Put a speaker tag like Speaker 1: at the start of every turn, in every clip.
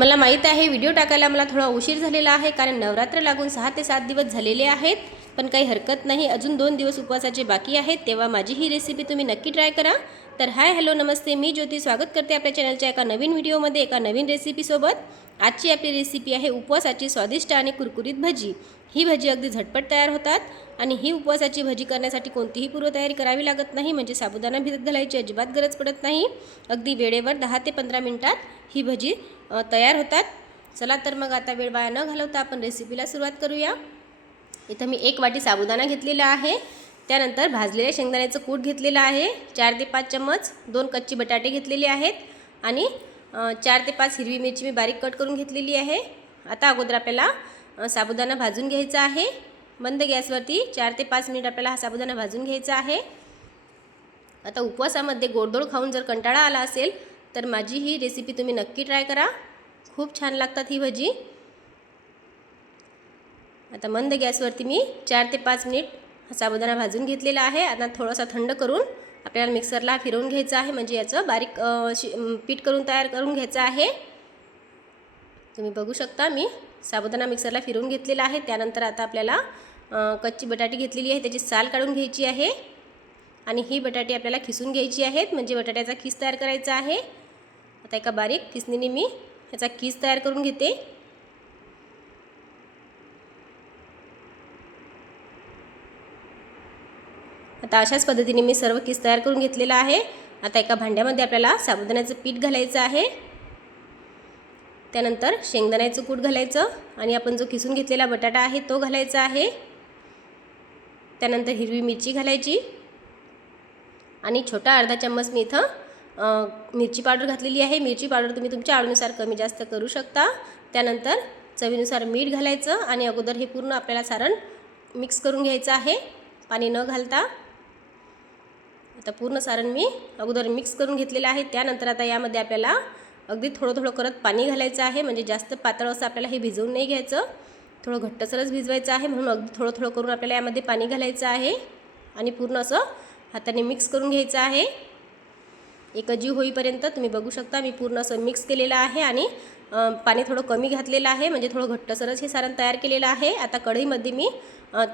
Speaker 1: मला माहीत आहे व्हिडिओ टाकायला मला थोडा उशीर झालेला आहे कारण नवरात्र लागून सहा ते सात दिवस झालेले आहेत. पण काही हरकत नाही अजून दोन दिवस उपवासाचे बाकी आहेत तेव्हा माझी ही रेसिपी तुम्ही नक्की ट्राय करा. तर हाय हॅलो नमस्ते मी ज्योती. स्वागत करते आपल्या चॅनलच्या एका नवीन व्हिडिओमध्ये एका नवीन रेसिपीसोबत आजची आपली रेसिपी आहे उपवासाची स्वादिष्ट आणि कुरकुरीत भजी. ही भजी अगदी झटपट तयार होतात आणि ही उपवासाची भजी करण्यासाठी कोणतीही पूर्वतयारी करावी लागत नाही म्हणजे साबुदाणा भिजत घालायची अजिबात गरज पडत नाही. अगदी वेळेवर दहा ते पंधरा मिनटात ही भजी तयार होतात. चला तर मग आता वेळ वाया न घालवता आपण रेसिपीला सुरुवात करूया. इथं मी एक वाटी साबुदाणा घेतलेला आहे. त्यानंतर भाजलेल्या शेंगदाण्याचं कूट घेतलेलं आहे. चार ते पाच चम्मच दोन कच्ची बटाटे घेतलेले आहेत. आणि चार ते पाच हिरवी मिरची मी बारीक कट करून घेतलेली आहे. आता अगोदर आपल्याला साबुदाणा भाजून घ्यायचा आहे. बंद गॅसवरती चार ते पाच मिनिट आपल्याला हा साबुदाणा भाजून घ्यायचा आहे. आता उपवासामध्ये गोडधोड खाऊन जर कंटाळा आला असेल तर माझी ही रेसिपी तुम्ही नक्की ट्राय करा. खूप छान लागतात ही भजी. आता मंद गॅसवरती मी चार ते पाच मिनिट हा साबुदाणा भाजून घेतलेला आहे. आता थोडासा थंड करून आपल्याला मिक्सरला फिरवून घ्यायचं आहे. म्हणजे याचं बारीक शि पीठ करून तयार करून घ्यायचं आहे. तुम्ही बघू शकता मी साबुदाणा मिक्सरला फिरवून घेतलेला आहे. त्यानंतर आता आपल्याला कच्ची बटाटी घेतलेली आहे. त्याची साल काढून घ्यायची आहे. आणि ही बटाटी आपल्याला खिसून घ्यायची आहेत. म्हणजे बटाट्याचा खीस तयार करायचा आहे. आता एका बारीक किसणीने मी ह्याचा किस तयार करून घेते. आता अशाच पद्धतीने मी सर्व किस तयार करून घेतलेला आहे. आता एका भांड्यामध्ये आपल्याला साबुदाण्याचं पीठ घालायचं आहे. त्यानंतर शेंगदाण्याचं कूट घालायचं आणि आपण जो किसून घेतलेला बटाटा आहे तो घालायचा आहे. त्यानंतर हिरवी मिरची घालायची. आणि छोटा अर्धा चम्मच मी इथं मिरची पावडर घातलेली आहे. मिरची पावडर तुम्ही तुमच्या आवडीनुसार कमी जास्त करू शकता. त्यानंतर चवीनुसार मीठ घालायचं आणि अगोदर हे पूर्ण आपल्याला सारण मिक्स करून घ्यायचं आहे. पाणी न घालता आता पूर्ण सारण मी अगोदर मिक्स करून घेतलेलं आहे. त्यानंतर आता यामध्ये आपल्याला अगदी थोडं थोडं करत पाणी घालायचं आहे. म्हणजे जास्त पातळ असं आपल्याला हे भिजवून नाही घ्यायचं. थोडं घट्टसरच भिजवायचं आहे. म्हणून अगदी थोडं थोडं करून आपल्याला यामध्ये पाणी घालायचं आहे. आणि पूर्ण असं हाताने मिक्स करून घ्यायचं आहे. एकजीव होईपर्यंत तुम्ही बघू शकता. मी पूर्ण असं मिक्स केलेलं आहे आणि पाणी थोडं कमी घातलेलं आहे. म्हणजे थोडं घट्टसरच हे सारण तयार केलेलं आहे. आता कढईमध्ये मी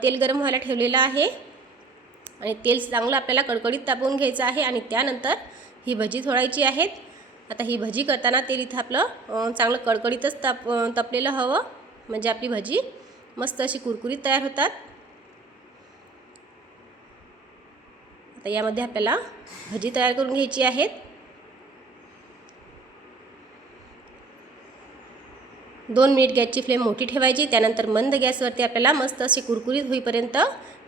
Speaker 1: तेल गरम व्हायला ठेवलेलं आहे. आणि तेल चांगलं आपल्याला कडकडीत तापवून घ्यायचं आहे आणि त्यानंतर ही भजी थोडायची आहेत. आता ही भजी करताना तेल इथं आपलं चांगलं कडकडीतच ताप तपलेलं हवं. म्हणजे आपली भजी मस्त अशी कुरकुरीत तयार होतात. आता यामध्ये आपल्याला भजी तयार करून घ्यायची आहेत. दोन मिनिट गॅसची फ्लेम मोठी ठेवायची त्यानंतर मंद गॅसवरती आपल्याला मस्त अशी कुरकुरीत होईपर्यंत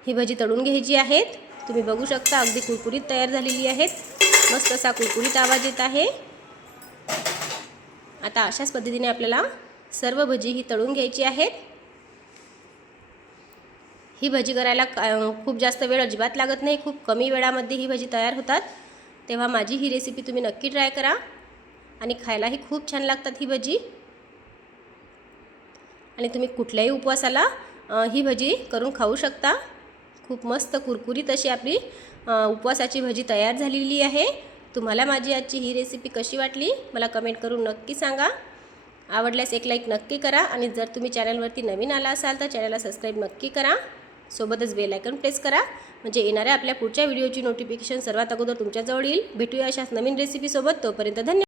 Speaker 1: ही भजी तळून घ्यायची आहेत. तुम्ही बघू शकता अगदी कुरकुरीत तयार झालेली आहेत. मस्त असा कुरकुरीत आवाज येत आहे. आता अशाच पद्धतीने आपल्याला सर्व भजी ही तळून घ्यायची आहेत. ही भजी करायला खूप जास्त वेळ अजिबात लागत नाही. खूप कमी वेळामध्ये ही भजी तयार होतात. तेव्हा माझी ही रेसिपी तुम्ही नक्की ट्राय करा. आणि खायलाही खूप छान लागतात ही भजी. आणि तुम्ही कुठल्याही उपवासाला ही भजी करून खाऊ शकता. खूप मस्त कुरकुरीत अशी आपली उपवासाची भजी तयार झालेली आहे. तुम्हाला माझी आजची ही रेसिपी कशी वाटली मला कमेंट करून नक्की सांगा. आवडल्यास एक लाईक नक्की करा. आणि जर तुम्ही चॅनलवरती नवीन आला असाल तर चॅनलला सबस्क्राईब नक्की करा. सोबतच बेल आयकन प्रेस करा. म्हणजे येणाऱ्या आपल्या पुढच्या व्हिडिओची नोटिफिकेशन सर्वात अगोदर तुमच्याजवळ येईल. भेटूया अशाच नवीन रेसिपीसोबत तोपर्यंत धन्यवाद.